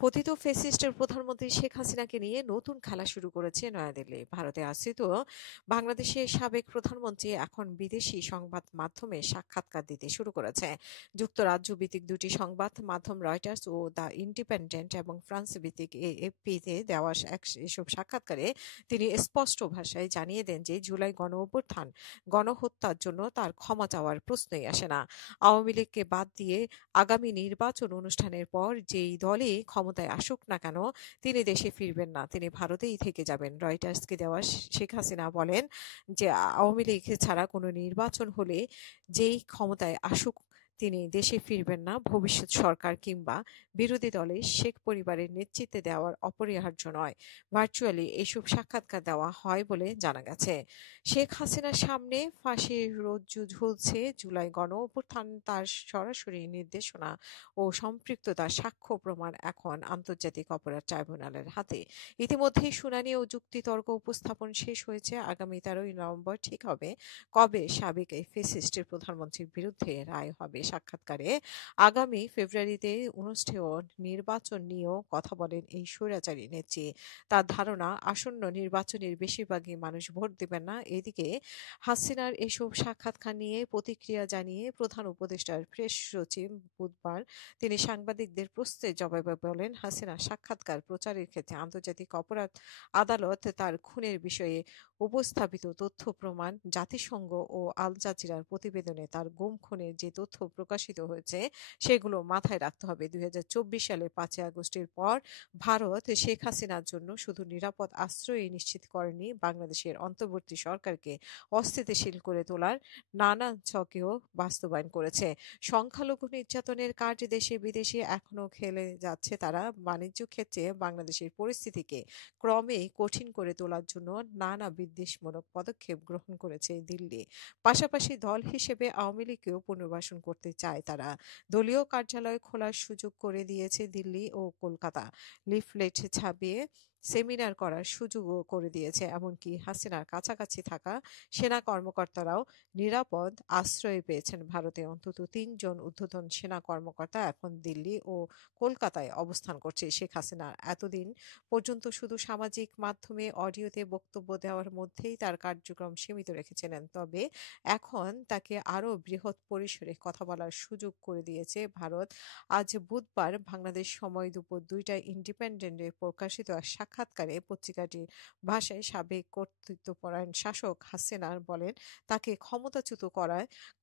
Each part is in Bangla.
পতিত ফ্যাসিস্টের প্রধানমন্ত্রী শেখ হাসিনাকে নিয়ে নতুন খেলা শুরু করেছে নয়াদিল্লি। ভারতে আশ্রিত বাংলাদেশের সাবেক প্রধানমন্ত্রী এখন বিদেশি সংবাদ মাধ্যমে সাক্ষাৎকার দিতে শুরু করেছে। যুক্তরাজ্য ভিত্তিক দুটি সংবাদ মাধ্যম রয়টার্স ও দ্য ইন্ডিপেন্ডেন্ট এবং ফ্রান্স ভিত্তিক এএফপিতে দেওয়া এসব সাক্ষাৎকারে তিনি স্পষ্ট ভাষায় জানিয়ে দেন যে জুলাই গণঅভ্যুত্থান, গণহত্যার জন্য তার ক্ষমা চাওয়ার প্রশ্নই আসে না। আওয়ামী লীগকে বাদ দিয়ে আগামী নির্বাচন অনুষ্ঠানের পর যেই দলই ক্ষমতায় আসুক না কেন, তিনি দেশে ফিরবেন না, তিনি ভারতেই থেকে যাবেন। রয়টার্সকে দেওয়া শেখ হাসিনা বলেন যে আওয়ামী লীগ ছাড়া কোনো নির্বাচন হলে যেই ক্ষমতায় আসুক তিনি দেশে ফিরবেন না। ভবিষ্যৎ সরকার কিংবা বিরোধী দলে শেখ পরিবারের নেতৃত্বে দেওয়ার অপরিহার্য নয়। ভার্চুয়ালি এসব সাক্ষাৎকার দেওয়া হয় বলে জানা গেছে। শেখ হাসিনার সামনে ফাঁসির রজ্জু ঝুলছে। জুলাই গণঅভ্যুত্থান, তার সরাসরি নির্দেশনা ও সম্পৃক্ততার সাক্ষ্য প্রমাণ এখন আন্তর্জাতিক অপরাধ ট্রাইব্যুনালের হাতে। ইতিমধ্যেই শুনানি ও যুক্তিতর্ক উপস্থাপন শেষ হয়েছে। আগামী 13ই নভেম্বর ঠিক হবে কবে সাবেক এই ফ্যাসিস্টের প্রধানমন্ত্রীর বিরুদ্ধে রায় হবে। সাক্ষাৎকারে আগামী ফেব্রুয়ারিতে অনুষ্ঠেয় নির্বাচন নিয়েও কথা বলেন এই স্বৈরাচারী নেত্রী। তার ধারণা, আসন্ন নির্বাচনের বেশিরভাগই মানুষ ভোট দেবেন না। এদিকে হাসিনার এসব সাক্ষাৎকার নিয়ে প্রতিক্রিয়া জানিয়ে প্রধান উপদেষ্টার প্রেস সচিব বুধবার তিনি সাংবাদিকদের প্রশ্নের জবাবে বলেন, হাসিনার সাক্ষাৎকার প্রচারের ক্ষেত্রে আন্তর্জাতিক অপরাধ আদালত তার খুনের বিষয়ে উপস্থাপিত তথ্য প্রমাণ, জাতিসংঘ ও আল জাজিরার প্রতিবেদনে তার গুম খুনের যে তথ্য প্রকাশিত হয়েছে সেগুলো মাথায় রাখতে হবে। 2024 সালের 5ই আগস্টের পর ভারত শেখ হাসিনার জন্য শুধু নিরাপদ আশ্রয়ই নিশ্চিত করেনি, বাংলাদেশের অন্তর্বর্তী সরকারকে অস্থিতিশীল করে তোলার নানা ছকেও বাস্তবায়ন করেছে। সংখ্যালঘু নির্যাতনের কাজ দেশে বিদেশে এখনো খেলে যাচ্ছে তারা। বাণিজ্য ক্ষেত্রে বাংলাদেশের পরিস্থিতিকে ক্রমেই কঠিন করে তোলার জন্য নানা বিদ্বেষমূলক পদক্ষেপ গ্রহণ করেছে দিল্লি। পাশাপাশি দল হিসেবে আওয়ামী লীগকেও পুনর্বাসন করতে চায় তারা। দলীয় কার্যালয় খোলার সুযোগ করে দিয়েছে দিল্লি ও কলকাতা। লিফলেট ছাপিয়ে সেমিনার করার সুযোগও করে দিয়েছে। এমনকি হাসিনার কাছাকাছি থাকা সেনা কর্মকর্তারাও নিরাপদ আশ্রয় পেয়েছেন ভারতে। অন্তত 3 জন ঊর্ধ্বতন সেনা কর্মকর্তা এখন দিল্লি ও কলকাতায় অবস্থান করছে। শেখ হাসিনা এতদিন পর্যন্ত শুধু সামাজিক মাধ্যমে অডিওতে বক্তব্য দেওয়ার মধ্যেই তার কার্যক্রম সীমিত রেখেছিলেন। তবে এখন তাকে আরও বৃহৎ পরিসরে কথা বলার সুযোগ করে দিয়েছে ভারত। আজ বুধবার বাংলাদেশ সময় দুপুর 2টায় ইন্ডিপেন্ডেন্টে প্রকাশিত এক সাক্ষাৎকারে পত্রিকাটির ভাষায় সাবেক কর্তৃত্বপরায়ণ শাসক হাসিনা বলেন, তাকে ক্ষমতাচ্যুত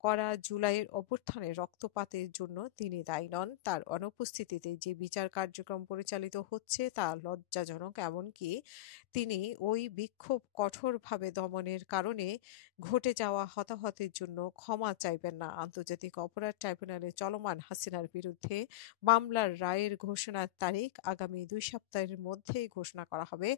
করা জুলাইয়ের অভ্যুত্থানের রক্তপাতের জন্য তিনি দায়ী নন। তার অনুপস্থিতিতে যে বিচার কার্যক্রম পরিচালিত হচ্ছে তা লজ্জাজনক। এমনকি তিনি ওই বিক্ষোভ কঠোরভাবে দমনের কারণে ঘটে যাওয়া হতাহতের জন্য ক্ষমা চাইবেন না। আন্তর্জাতিক অপরাধ ট্রাইব্যুনালে চলমান হাসিনার বিরুদ্ধে মামলার রায়ের ঘোষণার তারিখ আগামী 2 সপ্তাহের মধ্যেই ঘোষণা করা হবে।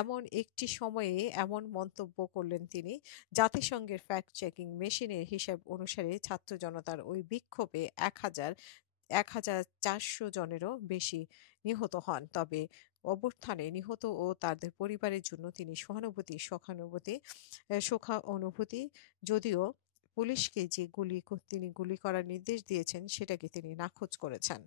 এমন একটি সময়ে এমন মন্তব্য করলেন তিনি। জাতিসংঘের ফ্যাক্ট চেকিং মেশিনের হিসাব অনুসারে ছাত্র জনতার ওই বিক্ষোভে 1,400 জনেরও বেশি নিহত হন। তবে অভ্যুত্থানে নিহত ও তাদের পরিবারের জন্য তিনি শোকানুভূতি, যদিও পুলিশকে যে তিনি গুলি করার নির্দেশ দিয়েছেন সেটাকে তিনি নাকচ করেছেন।